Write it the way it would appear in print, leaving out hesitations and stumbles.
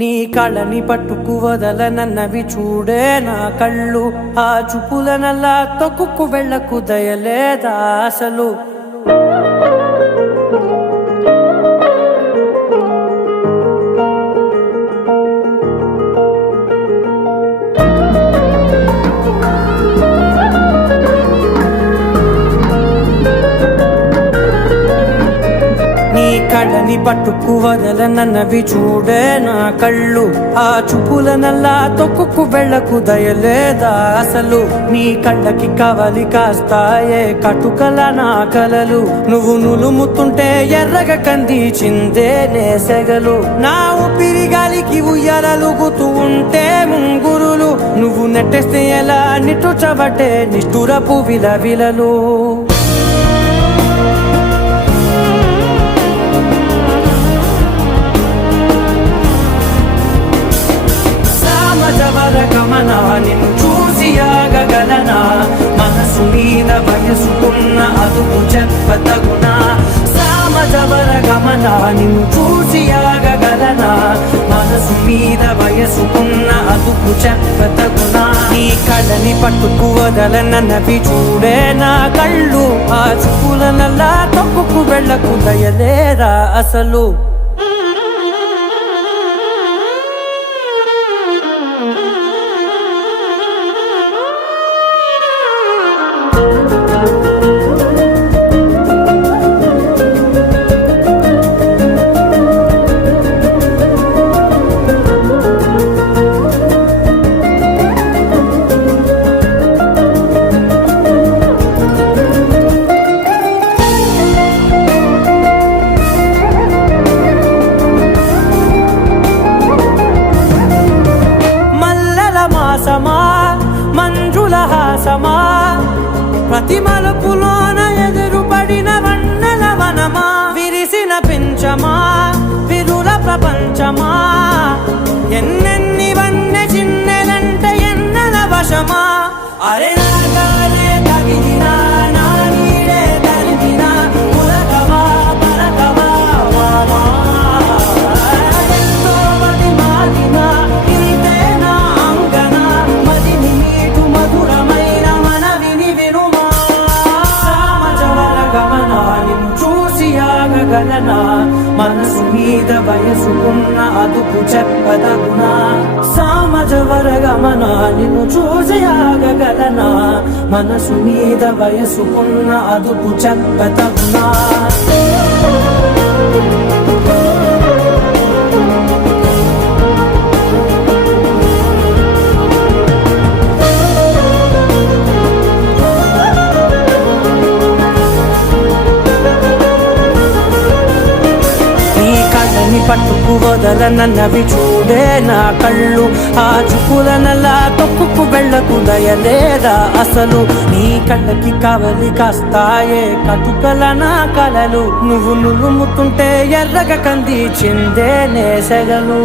నీ కళ్ళని పట్టుకు వదలనన్నవి చూడే నా కళ్ళు, ఆ చూపులనల్లా తొక్కుకు వెళ్ళకు దయలేదా అసలు. కళ్ళని పట్టుకు వదలనన్నవి చూడే నా కళ్ళు, ఆ చూపులనల్లా తొక్కుకు వెళ్ళకు దయలేదా అసలు. నీ కళ్ళకి కవలి కాస్తాయే కటుకల నా కలలు, నువ్వు నులుముతుంటే ఎర్రగ కంది చిందే నేసెగలు. నా ఊపిరి గాలికి ఉయ్యాలలుగుతూ ఉంటే ముంగురులు, నువ్వు నెట్టేస్తే ఎలా నిట్టుచబట్టే నిష్ఠురపు విలవిలలు. గమనా నిన్ను చూసి ఆగగలనా, మనసు మీద వయసుకున్న అదుపు చెప్పతగునా. సామజవర గమనా నిన్ను చూసి ఆగగలనా, మనసు మీద వయసుకున్న అదుపు చెప్పతగునా. నీ కళ్ళని పట్టుకు వదలనన్నవి చూడే నా కళ్ళు, ఆ చూపులనల్లా తొక్కుకు వెళ్ళకు దయలేరా అసలు. మంజుల హాసమా ప్రతి మలుపులోన ఎదురుపడిన వన్నెల వనమా, విరిసిన పించమా విరుల ప్రపంచమా, ఎన్నెన్ని వన్నె చిన్నెలంటే ఎన్నెల వశమా. అరే నాగాలే తగిలినా నా నీడే తరిమినా, ఉలకవా పలకవా మామా, ఎంతో మది మాదినా ఇంతే నా అంగన, మదిని నీటు మధురమైన మనవిని వినుమా. సామజవర గమనా నిన్ను చూసి ఆగగలనా, మనసు మీద వయసుకున్న అదుపు చెప్పదగునా. సామజవర గమనా నిన్ను చూసి ఆగగలనా, మనసు మీద వయసుకున్న అదుపు చెప్పదగునా. పట్టుకు వదలనన్నవి చూడే నా కళ్ళు, ఆ చూపులనల్లా తొక్కుకు వెళ్ళకు దయలేదా అసలు. నీ కళ్ళకి కవలి కాస్తాయే కటుకల నా కలలు, నువ్వు నులుముతుంటే ఎర్రగ కంది చిందే నేసెగలు.